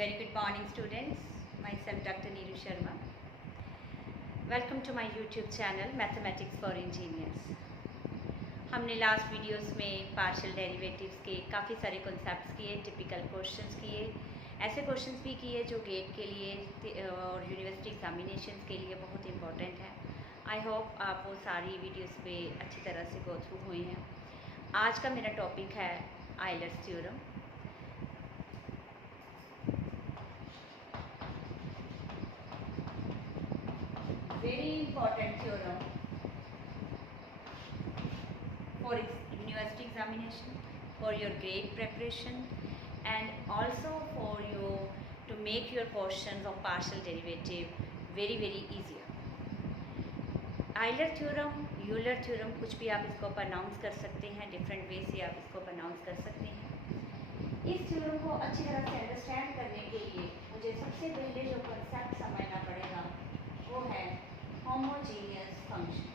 Very good morning students. Myself Dr. Neeru Sharma. Welcome to my YouTube channel Mathematics for Engineers. हमने last videos में partial derivatives के काफ़ी सारे concepts किए, typical questions किए, ऐसे क्वेश्चंस भी किए जो गेट के लिए और यूनिवर्सिटी एग्जामिनेशन के लिए बहुत इंपॉर्टेंट है। आई होप आप वो सारी वीडियोस पे अच्छी तरह से गो थ्रू हुए हैं। आज का मेरा टॉपिक है Euler's theorem. Very important theorem for university examination, for your grade preparation, and also for you to make your portions of partial derivative very easier. Euler theorem, Euler theorem, कुछ भी आप इसको pronounce कर सकते हैं, different way से आप इसको pronounce कर सकते हैं। इस थ्योरम को अच्छी तरह से अंडरस्टैंड करने के लिए मुझे सबसे पहले जो कॉन्सेप्ट समझना पड़ेगा वो है होमोजीनियस फंक्शन।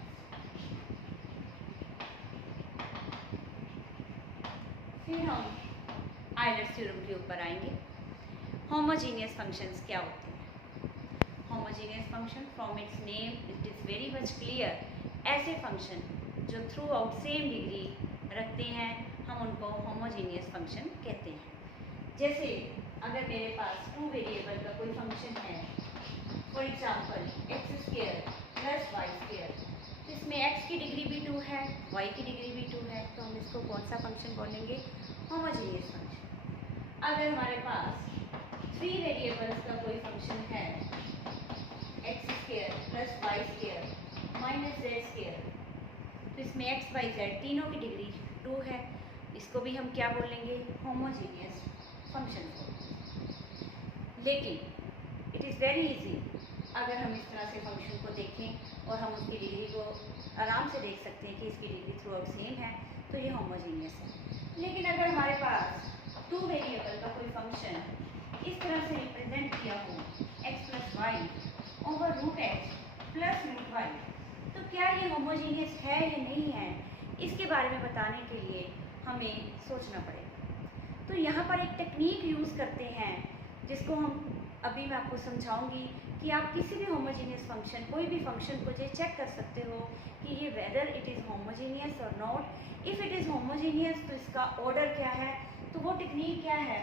फिर हम आयलर्स थ्योरम के ऊपर आएंगे। होमोजीनियस फंक्शंस क्या होते हैं? Homogeneous function from its name it is very much clear, ऐसे फंक्शन जो थ्रू आउट सेम डिग्री रखते हैं हम उनको होमोजीनियस फंक्शन कहते हैं। जैसे अगर मेरे पास टू वेरिएबल का कोई फंक्शन है, for example x square plus y square, तो इसमें x की डिग्री भी 2 है, y की डिग्री भी 2 है, तो हम इसको कौन सा फंक्शन बोलेंगे? Homogeneous function. अगर हमारे पास 3 वेरिएबल्स का कोई फंक्शन है, x square plus y square minus z square, तो इसमें x, y, z तीनों की डिग्री 2 है, इसको भी हम क्या बोलेंगे? Homogeneous function. लेकिन इट इज़ वेरी इजी, अगर हम इस तरह से फंक्शन को देखें और हम उसकी डिग्री को आराम से देख सकते हैं कि इसकी डिग्री थ्रू आउट सेम है, तो ये होमोजीनियस है। लेकिन अगर हमारे पास 2 वेरिएबल का कोई फंक्शन इस तरह से रिप्रेजेंट किया हो, x plus y over root x plus root y, तो क्या ये होमोजीनियस है या नहीं है, इसके बारे में बताने के लिए हमें सोचना पड़ेगा। तो यहाँ पर एक टेक्निक यूज़ करते हैं जिसको हम अभी मैं आपको समझाऊंगी कि आप किसी भी होमोजीनियस फंक्शन, कोई भी फंक्शन को जो चेक कर सकते हो कि ये वेदर इट इज़ होमोजीनियस और not. If it is homogeneous तो इसका ऑर्डर क्या है, तो वो टेक्निक क्या है?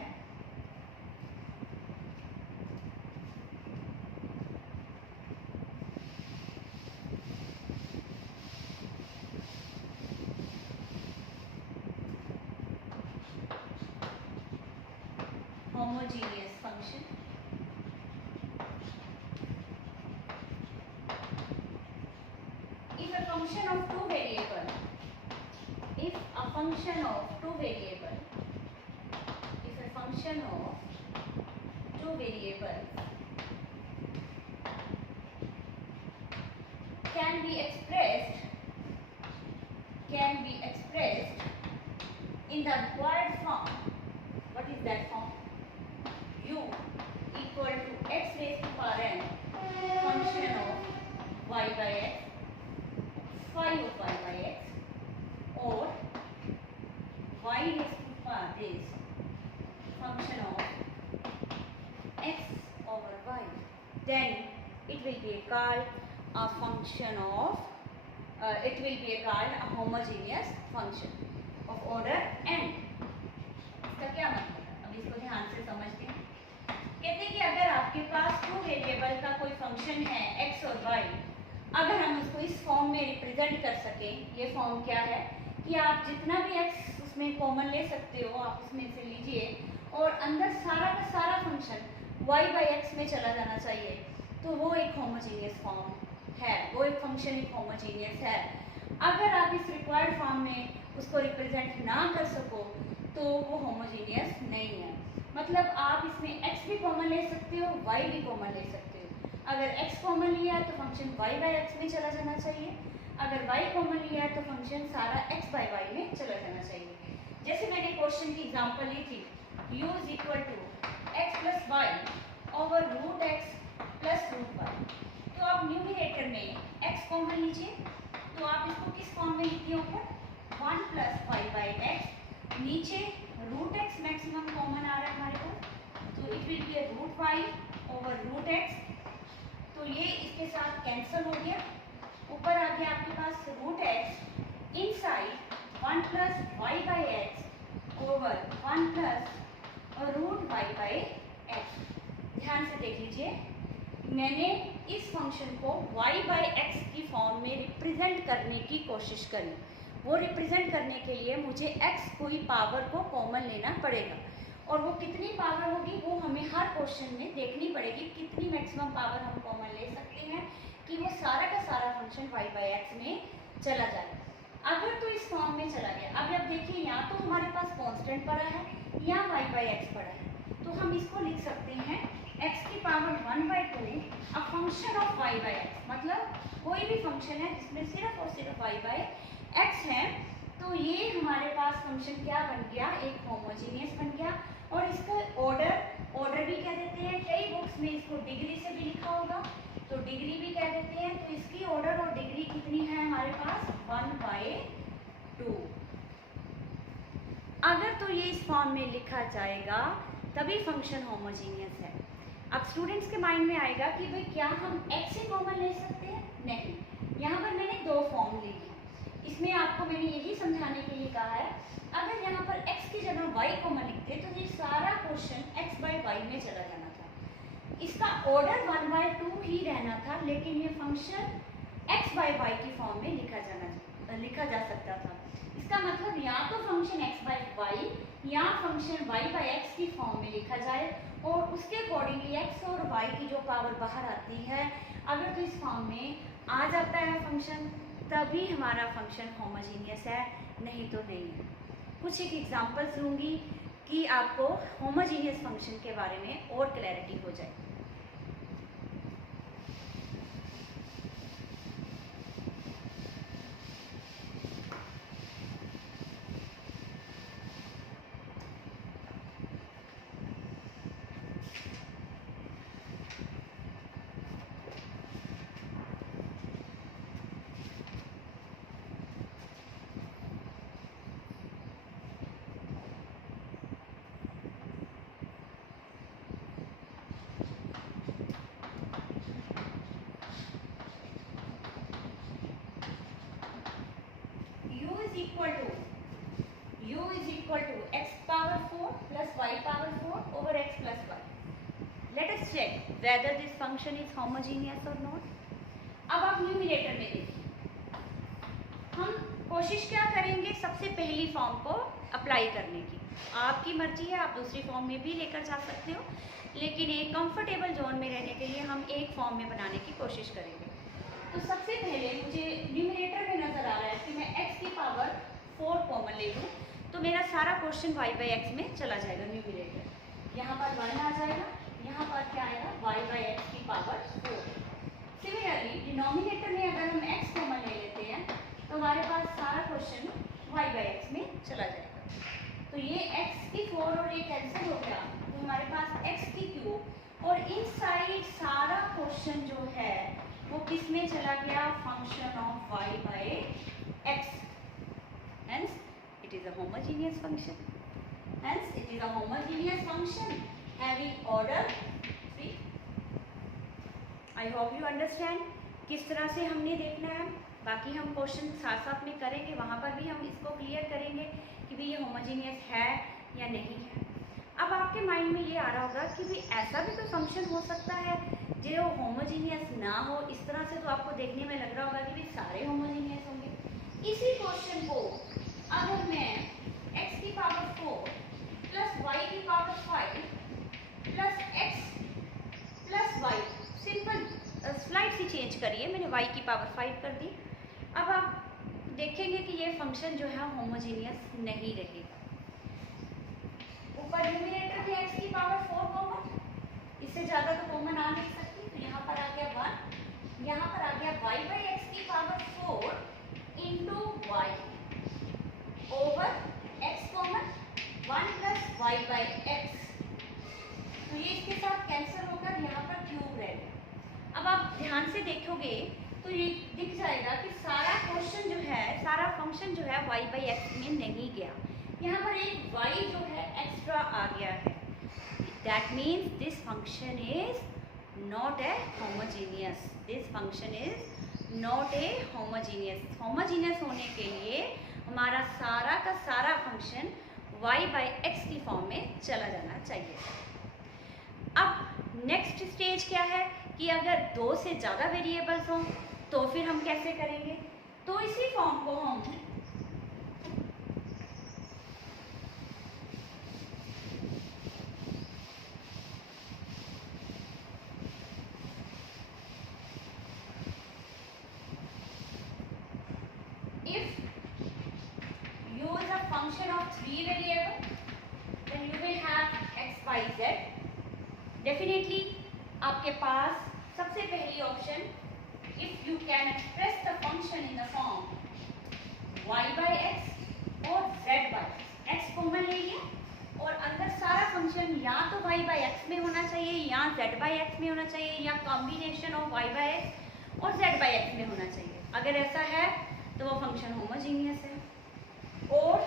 Homogeneous function. If a function of two variable, if a function of two variable, if a function of two variable can be expressed in the required form. What is that form? U equal to x raised to power n function of y by x, phi of y by x, or y raised to power this function of x over y, then it will be called a function of it will be called a homogeneous function of order n. इसका क्या मतलब है? अब इसको ध्यान से समझते हैं। कहते हैं कि अगर आपके पास 2 वेरिएबल का कोई फंक्शन है x और y, अगर हम उसको इस फॉर्म में रिप्रेजेंट कर सकें, ये फॉर्म क्या है कि आप जितना भी x उसमें कॉमन ले सकते हो, आप उसमें से लीजिए और अंदर सारा का सारा फंक्शन y बाई एक्स में चला जाना चाहिए, तो वो एक होमोजीनियस फॉर्म है, वो एक फंक्शन एक होमोजीनियस है। अगर आप इस रिक्वायर्ड फॉर्म में उसको रिप्रेजेंट ना कर सको तो वो होमोजीनियस नहीं है। मतलब आप इसमें x भी कॉमन ले सकते हो, y भी कॉमन ले सकते हो। अगर x कॉमन लिया तो फंक्शन y बाई एक्स में चला जाना चाहिए, अगर y कॉमन लिया तो फंक्शन सारा x बाई y में चला जाना चाहिए। जैसे मैंने क्वेश्चन की एग्जांपल ली थी, u is equal to x plus y over root x plus root y, तो आप न्यूमरेटर में x कॉमन लीजिए, तो आप इसको किस फॉर्म में लिखिए? ऊपर 1 प्लस वाई बाई एक्स, नीचे रूट एक्स मैक्सिमम कॉमन आ रहा है हमारे पास, तो इट विल बी √x, तो ये इसके साथ कैंसिल हो गया। ऊपर आ गया आपके पास √x inside 1 + y/x over 1 + √y/x। ध्यान से देख लीजिए, मैंने इस फंक्शन को y/x की फॉर्म में रिप्रेजेंट करने की कोशिश करी। वो रिप्रेजेंट करने के लिए मुझे x कोई पावर को कॉमन लेना पड़ेगा, और वो कितनी पावर होगी वो हमें हर क्वेश्चन में देखनी पड़ेगी, कितनी मैक्सिमम पावर हम कॉमन ले सकते हैं कि वो सारा का सारा फंक्शन y/x में चला जाए। अगर तो इस फॉर्म में चला गया, अब आप देखिए यहाँ तो हमारे पास कांस्टेंट पड़ा है, यहाँ y/x पड़ा है, तो हम इसको लिख सकते हैं x की power 1/2 a function of y/x। मतलब कोई भी फंक्शन है जिसमें सिर्फ और सिर्फ y/x है, तो ये हमारे पास फंक्शन क्या बन गया, एक होमोजीनियस बन गया। और इसका ऑर्डर भी कह देते हैं, कई बुक्स में इसको डिग्री से भी लिखा होगा, तो डिग्री भी कह देते हैं। तो इसकी ऑर्डर और डिग्री कितनी है हमारे पास, 1/2। अगर तो ये इस फॉर्म में लिखा जाएगा तभी फंक्शन होमोजीनियस है। अब स्टूडेंट्स के माइंड में आएगा कि भाई क्या हम x से कॉमन ले सकते हैं? नहीं, यहाँ पर मैंने दो फॉर्म ली है। इसमें आपको मैंने यही समझाने के लिए कहा है, अगर यहाँ पर x की जगह y कॉमन लिखते तो ये सारा क्वेश्चन x/y में चला जाना था, इसका ऑर्डर 1/2 ही रहना था, लेकिन ये फंक्शन x/y की फॉर्म में लिखा जा सकता था। इसका मतलब या तो फंक्शन x/y या फंक्शन y/x की फॉर्म में लिखा जाए, और उसके अकॉर्डिंगली x और y की जो पावर बाहर आती है, अगर तो इस फॉर्म में आ जाता है फंक्शन, तभी हमारा फंक्शन होमोजीनियस है, नहीं तो नहीं है। कुछ एक एग्जांपल्स लूँगी कि आपको होमोजीनियस फंक्शन के बारे में और क्लैरिटी हो जाए। u is equal to x power 4 plus y power 4 over x plus y. Let us check whether this function is homogeneous or not. अब आप न्यूमरेटर में देखिए, हम कोशिश क्या करेंगे, सबसे पहली फॉर्म को अप्लाई करने की। आपकी मर्जी है, आप दूसरी फॉर्म में भी लेकर जा सकते हो, लेकिन एक कंफर्टेबल जोन में रहने के लिए हम एक फॉर्म में बनाने की कोशिश करेंगे। तो सबसे पहले मुझे न्यूमरेटर में नजर आ रहा है कि मैं x की पावर 4 कॉमन ले लूँ, तो मेरा सारा क्वेश्चन y/x में चला जाएगा। न्यूमरेटर यहाँ पर 1 आ जाएगा, यहाँ पर क्या आएगा, y/x की पावर 4। सिमिलरली डिनोमिनेटर में अगर हम x कॉमन ले लेते हैं तो हमारे पास सारा क्वेश्चन y/x में चला जाएगा। तो ये x की 4 और ये कैंसिल हो गया, तो हमारे पास x की क्यूब, और इनसाइड सारा क्वेश्चन जो है वो किस में चला गया, function of y/x। Hence it is a homogeneous function. Hence it is a homogeneous function having order 3. I hope you understand किस तरह से हमने देखना है। बाकी हम क्वेश्चन साथ साथ में करेंगे, वहाँ पर भी हम इसको क्लियर करेंगे कि भाई ये होमोजीनियस है या नहीं है। अब आपके माइंड में ये आ रहा होगा कि भाई ऐसा भी तो फंक्शन हो सकता है जो होमोजीनियस ना हो। इस तरह से तो आपको देखने में लग रहा होगा कि भाई सारे होमोजीनियस होंगे। इसी क्वेश्चन को अगर मैं x की पावर 4 प्लस y की power 5 plus x plus y, simple slight सी चेंज करिए, मैंने y की पावर 5 कर दी। अब आप देखेंगे कि ये फंक्शन जो है होमोजीनियस नहीं रहेगा। ऊपर न्यूमरेटर में x की पावर 4 कॉमन, इससे ज़्यादा तो कॉमन आ नहीं सकती, तो यहाँ पर आ गया 1, यहाँ पर आ गया y/x की power 4 into y over x common 1 plus y/x। तो ये इसके साथ कैंसिल होकर यहाँ पर क्यूब रह गया। अब आप ध्यान से देखोगे तो ये दिख जाएगा कि सारा क्वेश्चन जो है, सारा फंक्शन जो है y/x में नहीं गया, यहाँ पर एक y जो है एक्स्ट्रा आ गया है। That means this function is not a homogeneous. This function is not a homogeneous. Homogeneous होने के लिए हमारा सारा का सारा फंक्शन y by x की फॉर्म में चला जाना चाहिए। अब नेक्स्ट स्टेज क्या है कि अगर 2 से ज़्यादा वेरिएबल्स हों तो फिर हम कैसे करेंगे? तो इसी फॉर्म को हम function of 3 variable, then you will have x, y, z. Definitely आपके पास सबसे पहली option, if you can express the function in the form y by x और z by x कॉमन ले लिया और अंदर सारा फंक्शन या तो y by x में होना चाहिए या z by x में होना चाहिए या combination of y by x और z by x में होना चाहिए। अगर ऐसा है तो वो फंक्शन होमोजीनियस है। और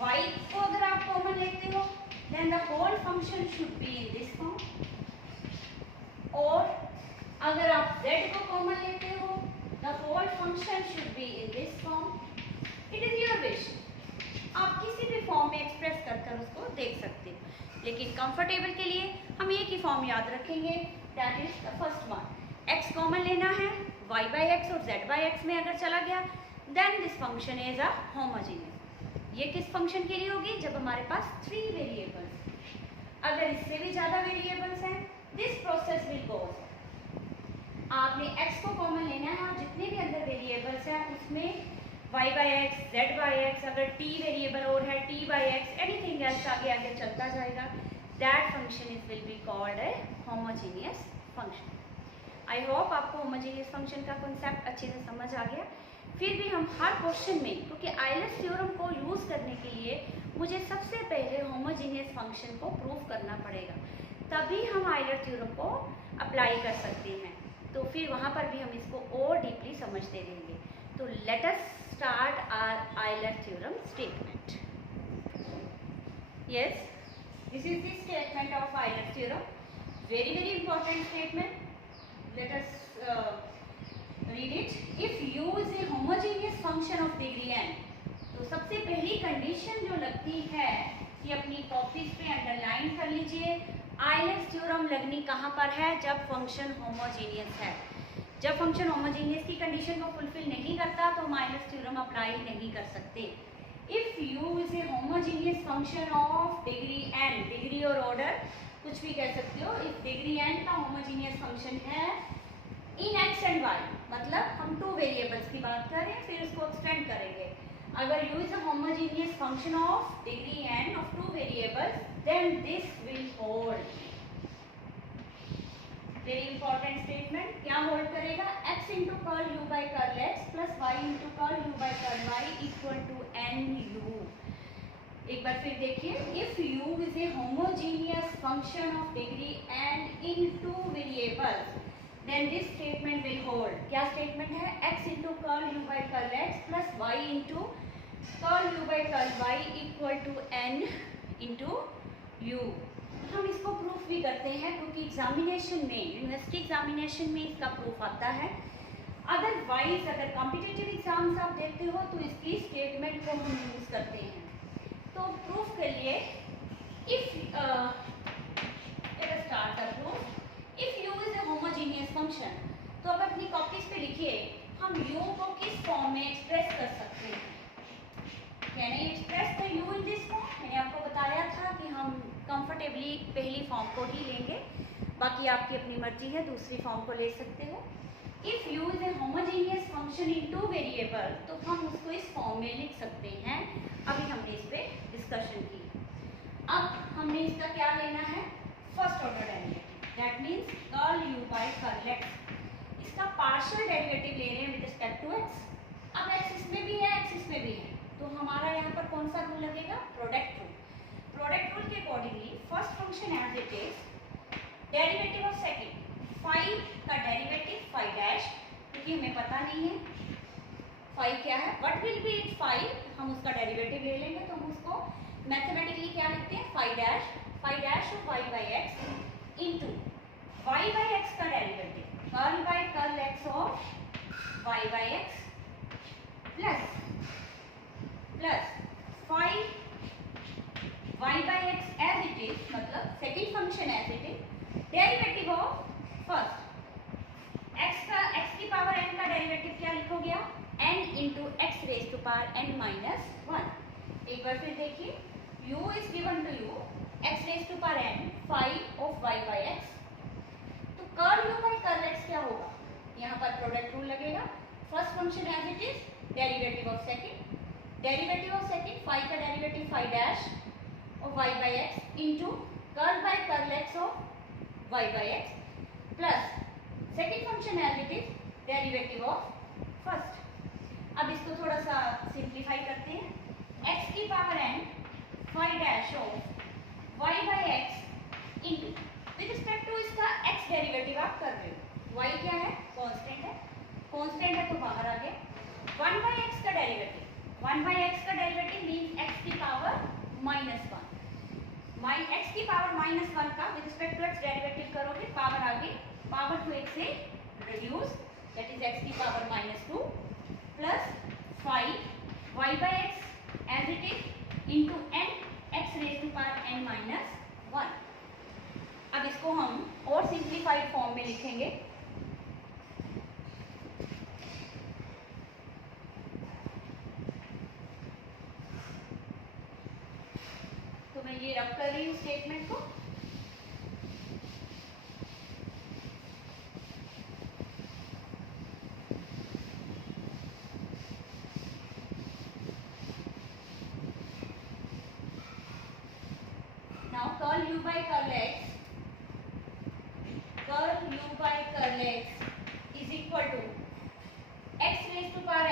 y को अगर आप कॉमन लेते हो then the whole function should be in this form. और अगर आप z को कॉमन लेते हो the whole function should be in this form. It is your wish. आप किसी भी फॉर्म में एक्सप्रेस कर उसको देख सकते हो, लेकिन कंफर्टेबल के लिए हम एक ही फॉर्म याद रखेंगे, that is the first one. x common लेना है, y by x और z by x में अगर चला गया then this function is a homogeneous. ये किस फंक्शन के लिए होगी? जब हमारे पास 3 वेरिएबल्स। अगर इससे भी ज़्यादा वेरिएबल्स हैं दिस प्रोसेस विल गो। आपने x को कॉमन लेना है और जितने भी अंदर वेरिएबल्स हैं उसमें y by x, z by x, अगर t वेरिएबल और है t by x, anything else आगे आगे चलता जाएगा। That function is will be called a homogeneous function. I hope आपको होमोजीनियस फंक्शन का कॉन्सेप्ट अच्छे से समझ आ गया। फिर भी हम हर क्वेश्चन में, क्योंकि आइलर्स थ्योरम को यूज़ करने के लिए मुझे सबसे पहले होमोजीनियस फंक्शन को प्रूव करना पड़ेगा, तभी हम आइलर थ्योरम को अप्लाई कर सकते हैं। तो फिर वहाँ पर भी हम इसको और डीपली समझते रहेंगे। तो let us start our Euler theorem statement. Yes, this is the statement of Euler theorem, very very important statement. Let us read it. If u is a homogeneous function of degree n, तो सबसे पहली condition जो लगती है कि अपनी copies पे underline कर लीजिए, आइलर्स थ्योरम लगनी कहाँ पर है? जब फंक्शन होमोजीनियस है। जब फंक्शन होमोजीनियस की कंडीशन को फुलफिल नहीं करता तो हम आइलर्स थ्योरम अप्लाई नहीं कर सकते। If u is a homogeneous function of degree n, degree और ऑर्डर कुछ भी कह सकते हो, इफ डिग्री n का होमोजीनियस फंक्शन है इन x एंड y, मतलब हम 2 वेरिएबल्स की बात कर रहे हैं, फिर उसको एक्सटेंड करेंगे। अगर u is a homogeneous function of degree n of 2 variables then this will hold. Very important statement, क्या होल्ड करेगा? x into curl u by curl x plus y into curl u by curl y equal to nu। एक बार फिर देखिए, if u is a homogeneous function of degree n in 2 variables then this statement will hold। क्या statement है? x into curl u by curl x plus y into curl u by curl y equal to n into u। हम इसको proof भी करते हैं क्योंकि examination में, university examination में इसका प्रूफ आता है। अदरवाइज अगर कॉम्पिटिटिव एग्जाम्स आप देखते हो तो इसकी स्टेटमेंट को हम यूज़ करते हैं। तो प्रूफ के लिए if start the proof, if u is a homogeneous function, तो अब अपनी कॉपीज पे लिखिए हम u को किस फॉर्म में एक्सप्रेस कर सकते हैं। Can I express the u in this form? मैंने आपको बताया था कि हम कंफर्टेबली पहली फॉर्म को ही लेंगे, बाकी आपकी अपनी मर्जी है, दूसरी फॉर्म को ले सकते हो। If u is a homogeneous function in 2 variable, तो हम उसको इस फॉर्म में लिख सकते हैं। अभी हमने इस पे डिस्कशन की। अब हमने इसका क्या लेना है? First order derivative, that means curl u by curl x। इसका पार्शियल डेरिवेटिव ले रहे हैं विद रिस्पेक्ट टू x। अब x इसमें भी है, x इसमें भी है, तो हमारा यहाँ पर कौन सा रूल लगेगा? Product rule. प्रोडक्ट रूल के accordingly first function as it is, derivative of second, phi का डेरिवेटिव फाई डैश, क्योंकि हमें पता नहीं है फाई क्या है, what will be it phi, हम उसका डेरिवेटिव ले लेंगे तो हम उसको मैथमेटिकली क्या लिखते हैं? Phi dash. Phi five dash of y by x into y by x का derivative curl x of y by x plus five y by x as it is, मतलब second function as it is, derivative of first x की power n का derivative क्या लिखोगे आप, n into x raise to power n minus one. एक बार फिर देखिए, u is given to you x raise to power n five of y by x, तो curl u by curl x क्या होगा, यहाँ पर प्रोडक्ट रूल लगेगा, first function as it is, derivative of second five का derivative five dash of y by x into curl x of y by x plus second function as it is, derivative of first. अब इसको थोड़ा सा simplify करते हैं, x की power n five dash of y by x into with respect to इसका x derivative आप कर रहे हो, y क्या है, कांस्टेंट है तो बाहर आ गया, 1 बाई एक्स का डेरिवेटिव मीन्स x की पावर माइनस वन, x की पावर माइनस वन का with respect to x derivative करोगे, पावर आगे पावर टू एक्स से रिड्यूस, दैट इज x की power minus two plus five y by x as it is into n x raise to power n minus one. अब इसको हम और simplified form में लिखेंगे, तो मैं ये रब कर रही हूँ स्टेटमेंट को, now curl u by curl x is equal to x raised to power n,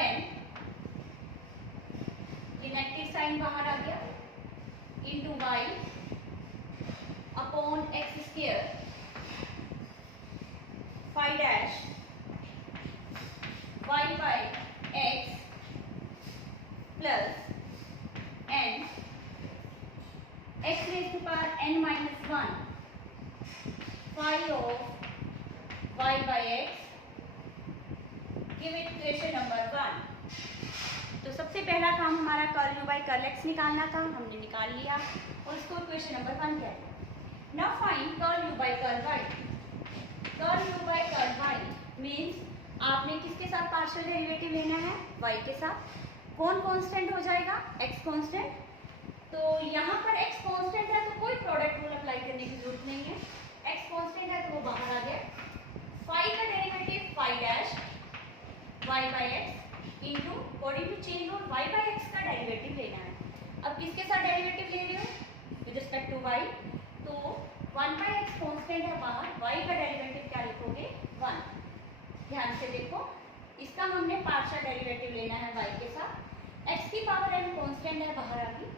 ये नेगेटिव साइन बाहर आ गया, into y upon x square five dash y by x plus n x raised to power n minus 1 phi of y by x, give it equation number 1। तो सबसे पहला काम हमारा curl u by curl x निकालना था, हमने निकाल लिया, और इसको इक्वेशन नंबर 1 कहते हैं। Now find curl u by curl y। Curl u by curl y means आपने किसके साथ पार्शियल डेरिवेटिव लेना है, y के साथ, कौन कांस्टेंट हो जाएगा, x कांस्टेंट, तो यहाँ पर x कांस्टेंट है तो कोई प्रोडक्ट रूल अप्लाई करने की जरूरत नहीं है, x कांस्टेंट है तो वो बाहर आ गया, फाइव का derivative five dash y by x into according to chain rule y by x का डेरिवेटिव लेना है। अब किसके साथ डेरिवेटिव ले रहे हो, विद रिस्पेक्ट टू y, तो 1 बाई एक्स कांस्टेंट है बाहर, y का डेरिवेटिव क्या लिखोगे, 1। ध्यान से देखो, इसका हमने पार्शियल डेरिवेटिव लेना है y के साथ, x की पावर n कांस्टेंट है बाहर आ गई,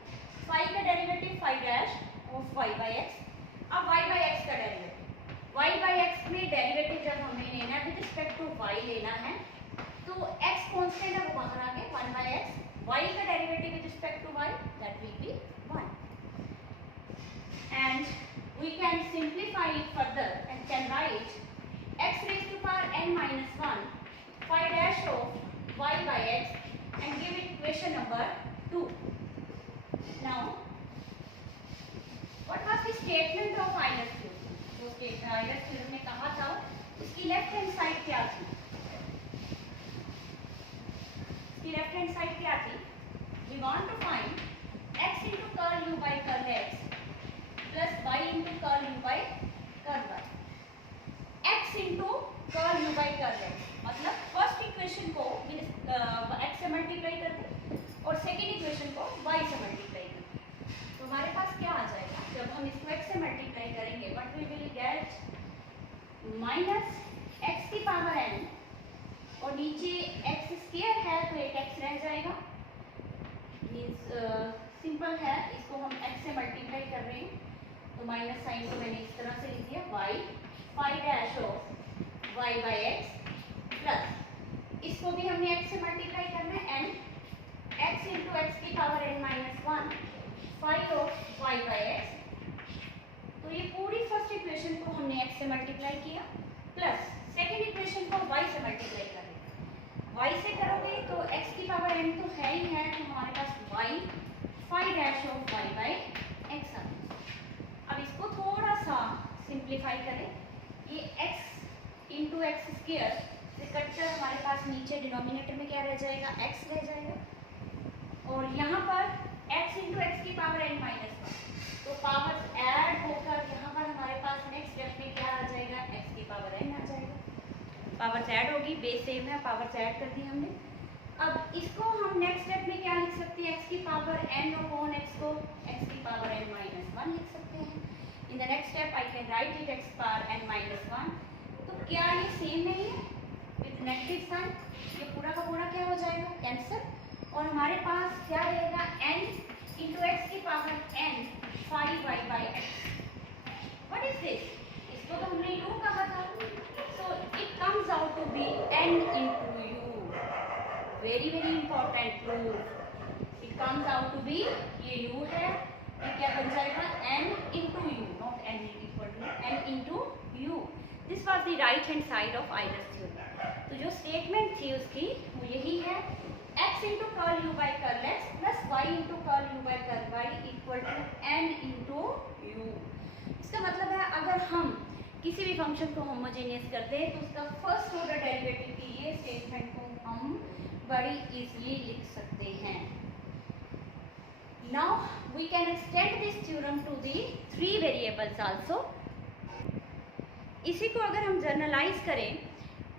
फाइव का derivative five dash of y by x, अब y बाई एक्स का डेरिवेटिव, y बाई एक्स में डेरिवेटिव जब हमें लेना है विद रिस्पेक्ट टू y लेना है, तो x कांस्टेंट है वो बाहर आ गया, 1 बाई एक्स, y का derivative with respect to y that will be 1, and we can simplify it further and can write x raise to power n minus 1 five dash of y by x and give it equation number 2। Now, what was the statement of Euler's theorem? जो Euler's theorem ने कहा था, उसकी left hand side क्या थी? उसकी left hand side क्या थी? We want to find x into curl u by curl x plus y into curl u by curl y. x into curl u by curl x, मतलब first equation को x से multiply करते और second equation को y से multiply करते, तो हमारे पास क्या आ जाएगा, जब हम इसको x से मल्टीप्लाई करेंगे but we will get minus x की पावर n, और नीचे x स्क्वायर है तो एक x रह जाएगा, मीन्स सिंपल है, इसको हम x से मल्टीप्लाई कर रहे हैं, तो माइनस साइन को मैंने इस तरह से लिख दिया, y five dash of y by x plus इसको भी हमने x से मल्टीप्लाई करना है, n x इंटू एक्स की power n minus 1 five of y by x multiply किया, प्लस सेकेंड इक्वेशन को y से मल्टीप्लाई करें। y से करोगे तो x की पावर n तो है ही है, तो हमारे पास y phi dash of y by x आ गया। अब इसको थोड़ा सा सिंप्लीफाई करें, ये x इंटू एक्स स्क्र से कटकर हमारे पास नीचे डिनोमिनेटर में क्या रह जाएगा, x रह जाएगा, और यहाँ पर x इंटू एक्स की पावर n माइनस वन, तो पावर्स ऐड होकर यहाँ पर हमारे पास नेक्स्ट स्टेप में क्या आ जाएगा, x की पावर n आ जाएगा। पावर्स ऐड होगी, बेस सेम है, पावर्स ऐड कर दी हमने। अब इसको हम नेक्स्ट स्टेप में क्या लिख सकते हैं, x की पावर n अपॉन x को x की पावर n माइनस वन लिख सकते हैं। In the next step I can write it x power n minus one. तो क्या ये सेम नहीं है विद नेगेटिव साइन, ये पूरा का पूरा क्या हो जाएगा, कैंसिल, और हमारे पास क्या रहेगा, n इंटू एक्स की power n phi y by x. What is this, इसको तो हमने u कहा था, so it comes out to be n into u। Very very important proof, it comes out to be, ये u है, ये क्या बन जाएगा, n into u, not n equal to n into u। This was the right hand side of Euler's theorem. तो जो statement थी उसकी वो यही है, x into curl u by curl x plus y into curl u by curl y equal to n into u। इसका मतलब है अगर हम किसी भी फंक्शन को होमोजेनियस कर दें तो उसका फर्स्ट ऑर्डर डेरिवेटिव की ये स्टेटमेंट को हम बड़ी इजीली लिख सकते हैं। Now we can extend this theorem to the three variables also. इसी को अगर हम जर्नलाइज करें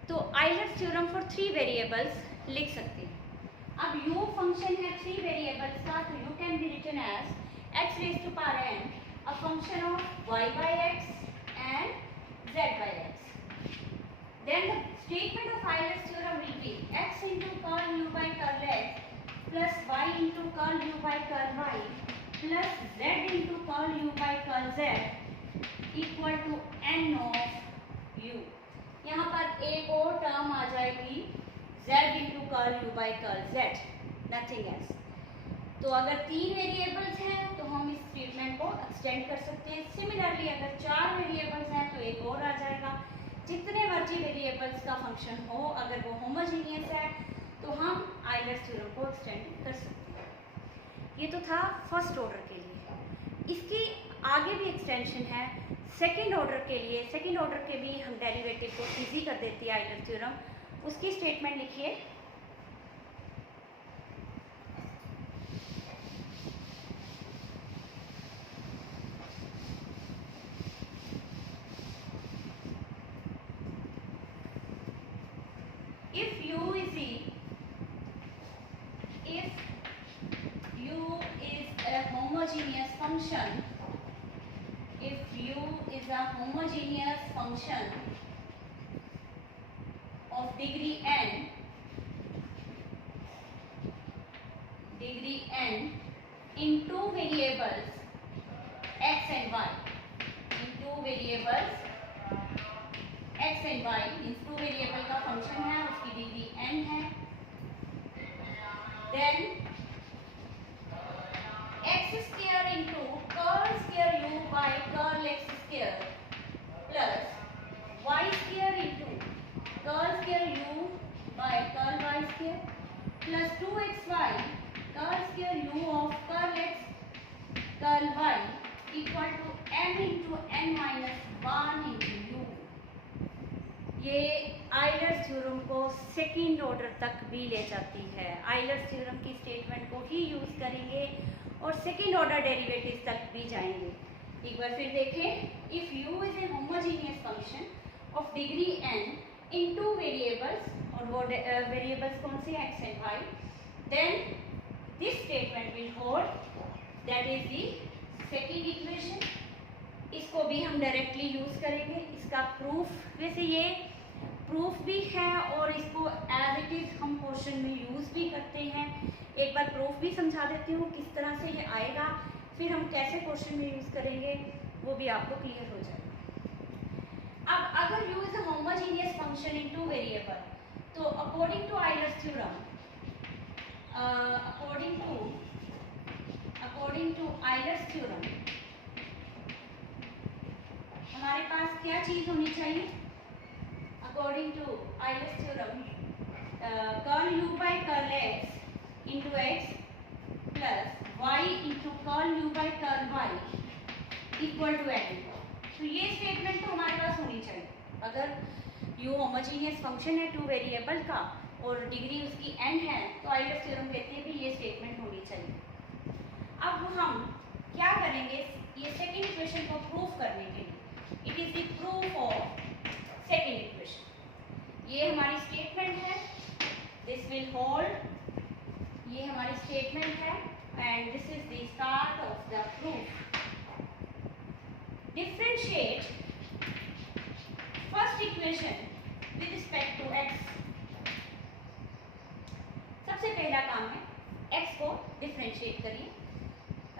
तो Euler's theorem for three variables लिख सकते हैं। अब u फंक्शन है थ्री वेरिएबल्स का, तो u can be written as x raise to power n a function of y by x and z by x। Then the statement of Euler's theorem will be x into curl u by curl x plus y into curl u by curl y plus z into curl u by curl z equal to n of u। यहाँ पर एक और term आ जाएगी z into curl u by curl z, nothing else. तो अगर तीन variables हैं तो हम इस स्टेटमेंट को एक्सटेंड कर सकते हैं। सिमिलरली अगर चार वेरिएबल्स हैं तो एक और आ जाएगा। जितने मर्जी वेरिएबल्स का फंक्शन हो, अगर वो होमोजीनियस है तो हम आइलर्स थ्योरम को एक्सटेंड कर सकते हैं। ये तो था फर्स्ट ऑर्डर के लिए। इसकी आगे भी एक्सटेंशन है सेकेंड ऑर्डर के लिए। सेकेंड ऑर्डर के भी हम डेरिवेटिव को इजी कर देती है आइलर्स थ्योरम। उसकी स्टेटमेंट लिखिए, if u is a homogeneous function, if u is a homogeneous function of degree n in two variables x and y, in two variables x and y, इन two variable का function है, उसकी degree n है, then x square into curl square u by curl x square plus y square into curl square u by curl y square plus 2xy curl square u of curl x curl y equal to m into n minus 1 into u। ये Euler's theorem को second order तक भी ले जाती है। Euler's theorem की statement को ही use करेंगे और सेकेंड ऑर्डर डेरिवेटिव्स तक भी जाएंगे। एक बार फिर देखें, if u is a homogeneous function of degree n in two variables, और वो वेरिएबल्स कौन से, x and y, then this statement will hold, that is the second equation. इसको भी हम डायरेक्टली यूज करेंगे। इसका प्रूफ, वैसे ये प्रूफ भी है और इसको एज इट इज हम क्वेश्चन में यूज भी करते हैं। एक बार प्रूफ भी समझा देती हूँ किस तरह से ये आएगा, फिर हम कैसे क्वेश्चन में यूज करेंगे वो भी आपको क्लियर हो जाएगा। अब अगर u is a homogeneous function in two variable, तो according to Euler's theorem, according to Euler's theorem हमारे पास क्या चीज होनी चाहिए according to Euler's theorem, curl u by curl x into x plus y into curl u by curl y equal to n। तो ये statement तो हमारे पास होनी चाहिए। अगर u होमोजीनियस फंक्शन है टू वेरिएबल का और डिग्री उसकी n है तो आइलर्स थ्योरम कहती है कि ये स्टेटमेंट होनी चाहिए। अब हम क्या करेंगे, ये सेकेंड इक्वेशन को प्रूफ करने के लिए, it is the proof of second equation. ये हमारी स्टेटमेंट है, दिस विल होल्ड, ये हमारी स्टेटमेंट है and this is the start of the proof. Differentiate first equation with respect to x। सबसे पहला काम है x को डिफरेंशिएट करिए,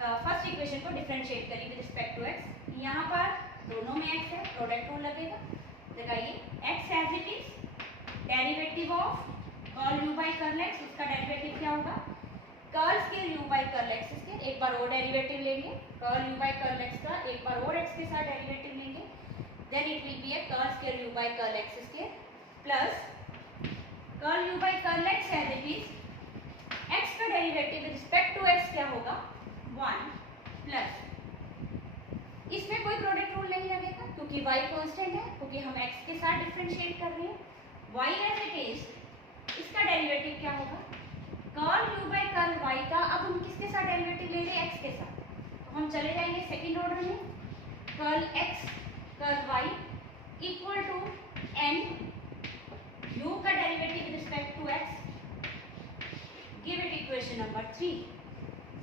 फर्स्ट इक्वेशन को डिफरेंशिएट करिए विद रिस्पेक्ट टू x। यहाँ पर दोनों में x है, प्रोडक्ट रूल लगेगा। लगाइए x as it is derivative of curl u by curl x, उसका डेरिवेटिव क्या होगा curl square u by curl x square. एक बार और डेरिवेटिव लेंगे curl u by curl x का, एक बार और x के साथ डेरिवेटिव लेंगे, then it will be a curl square u by curl x square plus curl u by curl x as it is x का derivative with respect to x क्या होगा 1 प्लस, इसमें कोई प्रोडक्ट रूल नहीं लगेगा क्योंकि y constant है, क्योंकि हम x के साथ डिफरेंशिएट कर रहे हैं। y एज इट इज, इसका डेरिवेटिव क्या होगा curl u by curl y का। अब हम किसके साथ डेरिवेटिव ले रहे हैं x के साथ, तो हम चले जाएंगे सेकंड ऑर्डर में, curl x curl y equal to n u का derivative with respect to x, give it equation number 3।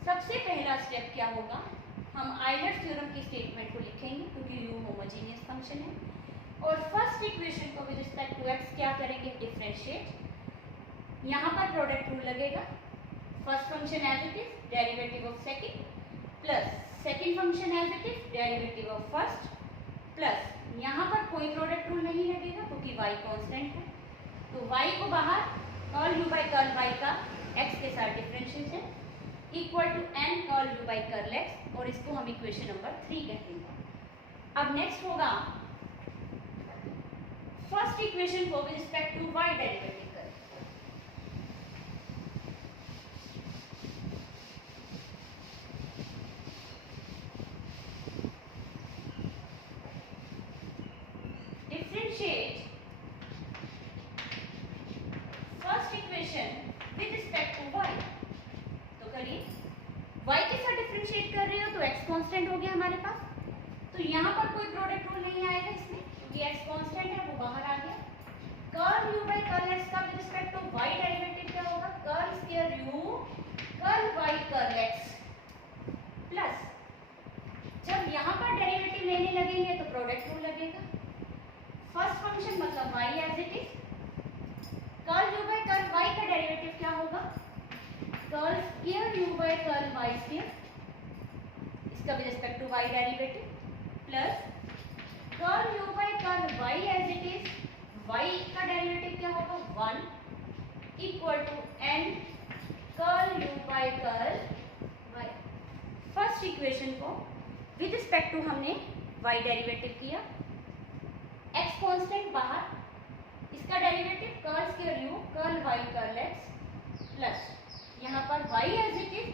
सबसे पहला स्टेप क्या होगा, हम आइलर्स थ्योरम की स्टेटमेंट को लिखेंगे क्योंकि u होमोजीनियस फंक्शन है, और फर्स्ट इक्वेशन को विद रिस्पेक्ट टू x क्या करेंगे डिफरेंशिएट। यहाँ पर प्रोडक्ट रूल लगेगा, first function as it is derivative of second plus second function as it is derivative of first plus यहाँ पर कोई प्रोडक्ट रूल नहीं लगेगा क्योंकि y कांस्टेंट है, तो y को बाहर curl u by curl y का x के साथ differentiation equal to n curl u by curl x, और इसको हम इक्वेशन नंबर 3 कहते हैं। अब नेक्स्ट होगा फर्स्ट इक्वेशन को with respect to y derivative करें। Differentiate first equation with respect to y, तो करिए y के साथ डिफरेंशिएट कर रहे हो तो x कांस्टेंट हो गया हमारे पास, तो यहाँ पर कोई प्रोडक्ट रूल नहीं आएगा इसमें क्योंकि x कांस्टेंट है वो बाहर आ गया। Curl u by curl x का with respect to y derivative क्या होगा curl square u curl y curl x plus, जब यहाँ पर डेरिवेटिव लेने लगेंगे तो प्रोडक्ट रूल लगेगा। फर्स्ट फंक्शन मतलब y as it is, curl u by curl y का डेरिवेटिव क्या होगा curl square u by curl y square, इसका with respect to y derivative plus curl u by curl y as it is, y का derivative क्या होगा 1 equal to n curl u by curl y। First equation को with respect to हमने y derivative किया, x constant बाहर, इसका derivative curl square u curl y curl x plus यहाँ पर y एज इट इज,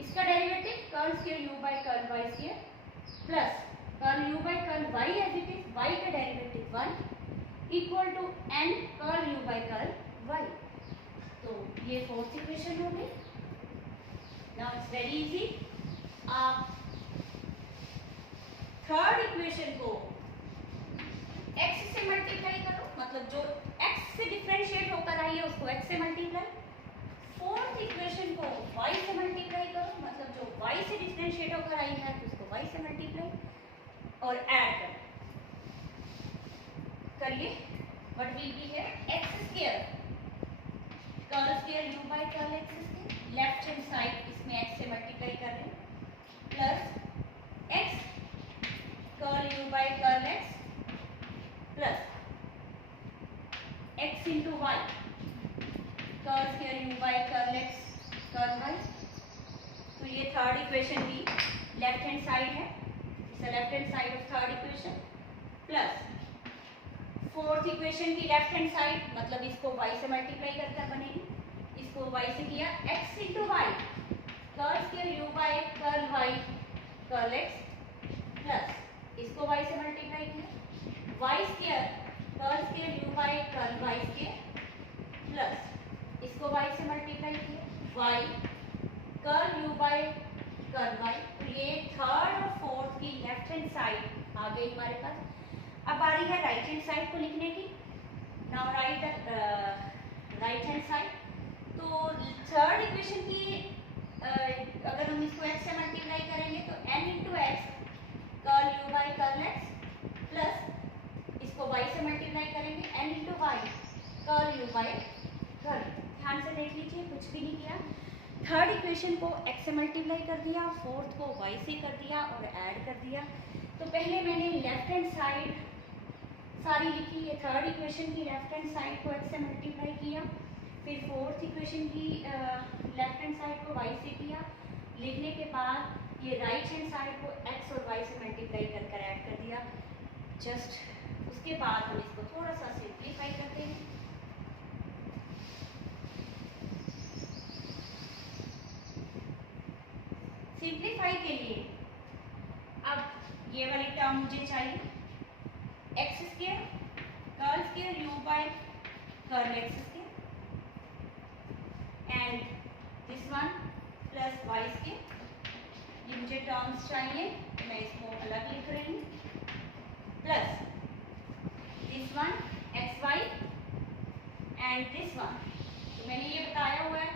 इसका derivative curl square u by curl y square plus curl u by curl y as it is, y का derivative 1 equal to n curl u by curl y। तो ये fourth equation हो गई। Now it's very easy, आप third equation को x से multiply करो, मतलब जो x से डिफरेंशिएट होकर आई है उसको x से मल्टीप्लाई। फोर्थ इक्वेशन को y से मल्टीप्लाई करो, मतलब जो y से डिफरेंशिएट होकर आई है तो उसको y से मल्टीप्लाई और ऐड करिए। What will be here x square curl square u by curl x square, left hand side इसमें x से मल्टीप्लाई कर रहे हैं plus x curl u by curl x plus x into y curl square u by curl x curl y। तो ये third equation भी left hand side है, it's left hand side of third equation plus fourth equation की left hand side, मतलब इसको y से multiply करके बनेगी, इसको y से किया x into y curl square u by curl y curl x plus इसको y से मल्टीप्लाई किया y square curl square u by curl y square plus इसको y से मल्टीप्लाई किया y curl u by curl y। तो ये third और fourth की लेफ्ट हैंड साइड आ गई हमारे पास। अब बारी है राइट हैंड साइड को लिखने की। Now right the right hand side. तो थर्ड इक्वेशन की अगर हम इसको x से मल्टीप्लाई करेंगे तो n into x curl u by curl x plus इसको y से मल्टीप्लाई करेंगे n into y curl u by curl. ध्यान से देख लीजिए, कुछ भी नहीं किया। थर्ड इक्वेशन को x से मल्टीप्लाई कर दिया, फोर्थ को y से कर दिया और ऐड कर दिया। तो पहले मैंने लेफ्ट हैंड साइड सारी लिखी है। थर्ड इक्वेशन की लेफ्ट हैंड साइड को x से मल्टीप्लाई किया, फिर फोर्थ इक्वेशन की लेफ्ट हैंड साइड को y से किया। लिखने के बाद ये राइट हैंड साइड को x और y से मल्टीप्लाई कर ऐड कर दिया। जस्ट उसके बाद हम इसको थोड़ा सा सिंप्लीफाई करते हैं। सिंप्लीफाई के लिए अब ये वाली टर्म मुझे चाहिए, x square curl square u by curl x square and this one plus y square. ये मुझे टर्म्स चाहिए, मैं इसको अलग लिख रही हूँ, plus this one x y and this one. तो मैंने ये बताया हुआ है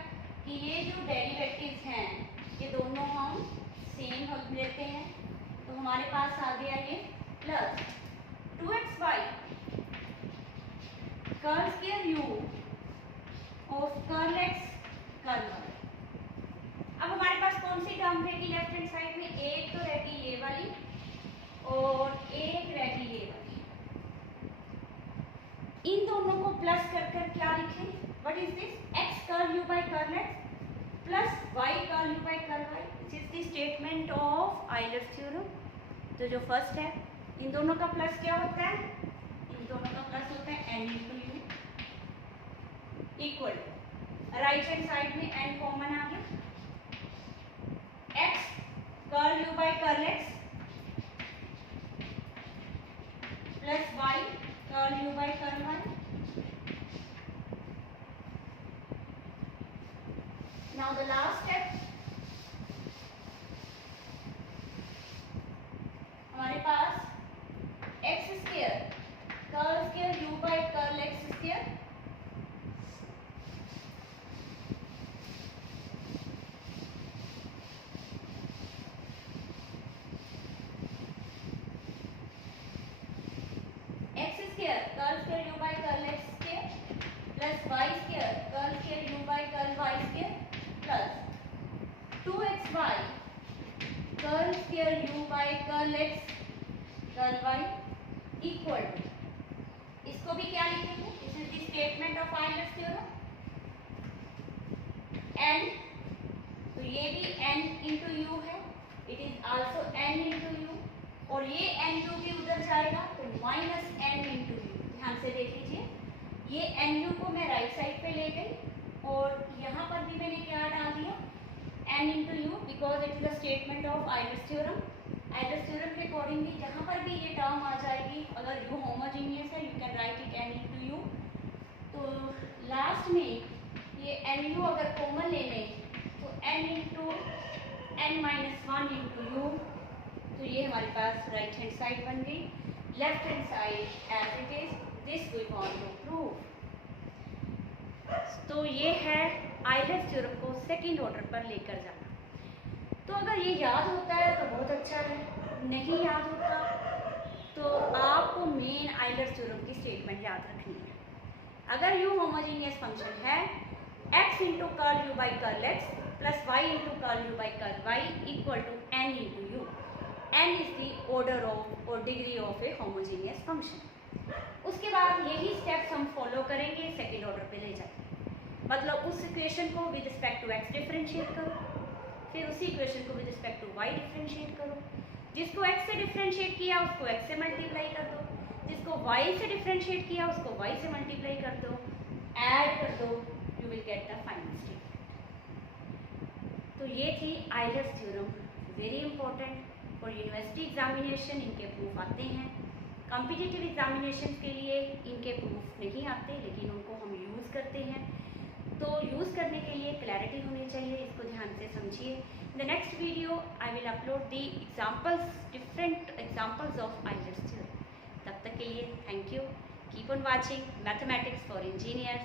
कि ये जो डेरिवेटिव्स हैं ये दोनों हम सेम लेते हैं। तो हमारे पास आ गया ये plus 2xy curl square u of curl x curl y। अब हमारे पास कौन सी टर्म रहेगी लेफ्ट हैंड साइड में? एक तो रहेगी ये वाली और एक रहेगी ये वाली। इन दोनों को प्लस कर कर क्या लिखें? What is this? x curl u by curl x plus y curl u by curl y। This is the statement of Euler's theorem. तो जो फर्स्ट है, इन दोनों का प्लस क्या होता है? इन दोनों का प्लस होता है n into u equal right hand side में n कॉमन आ गया, x curl u by curl x plus y curl u by curl y। Now the last step, हमारे पास x square curl square u by curl x square curl square u by curl x square plus y square curl square u by curl y square plus 2xy curl square u by curl x curl y equal to, इसको भी क्या लिखेंगे? This is the statement of Euler's theorem. n, तो ये भी n into you है, it is also n into you, और ये nu भी उधर जाएगा तो माइनस n इंटू यू। ध्यान से देख लीजिए, ये nu को मैं राइट साइड पे ले गई और यहाँ पर भी मैंने क्या डाल दिया? n into u, because it is the statement of Euler's theorem. Euler's theorem के अकॉर्डिंगली जहाँ पर भी ये टर्म आ जाएगी, अगर u होमोजीनियस है, you can write it n into u. तो लास्ट में ये nu अगर कॉमन ले लें तो n into n minus one into u. तो ये हमारे पास राइट हैंड साइड बन गई। Left hand side as it is, this we want to prove. तो ये है आयलर्स थ्योरम को सेकंड ऑर्डर पर लेकर जाना। तो अगर ये याद होता है तो बहुत अच्छा है, नहीं याद होता तो आपको मेन आयलर्स थ्योरम की स्टेटमेंट याद रखनी है। अगर u होमोजीनियस फंक्शन है, x into curl u by curl x plus y into curl u by curl y equal to n into u. n is the order of और degree of a homogeneous function. उसके बाद यही steps हम follow करेंगे, second order पे ले जाएंगे। मतलब उस इक्वेशन को with respect to x differentiate करो, फिर उसी इक्वेशन को with respect to y differentiate करो, जिसको x से डिफ्रेंशिएट किया उसको x से मल्टीप्लाई कर दो, जिसको y से डिफ्रेंशिएट किया उसको y से मल्टीप्लाई कर दो, ऐड कर दो, you will get the final statement. तो ये थी Euler's theorem, very important for university examination. इनके प्रूफ आते हैं, कॉम्पिटिटिव एग्जामिनेशन के लिए इनके प्रूफ नहीं आते, लेकिन उनको हम यूज़ करते हैं। तो यूज़ करने के लिए क्लैरिटी होनी चाहिए, इसको ध्यान से समझिए। The next video I will upload the examples, different examples of Euler's theorem. तब तक के लिए thank you, keep on watching mathematics for engineers.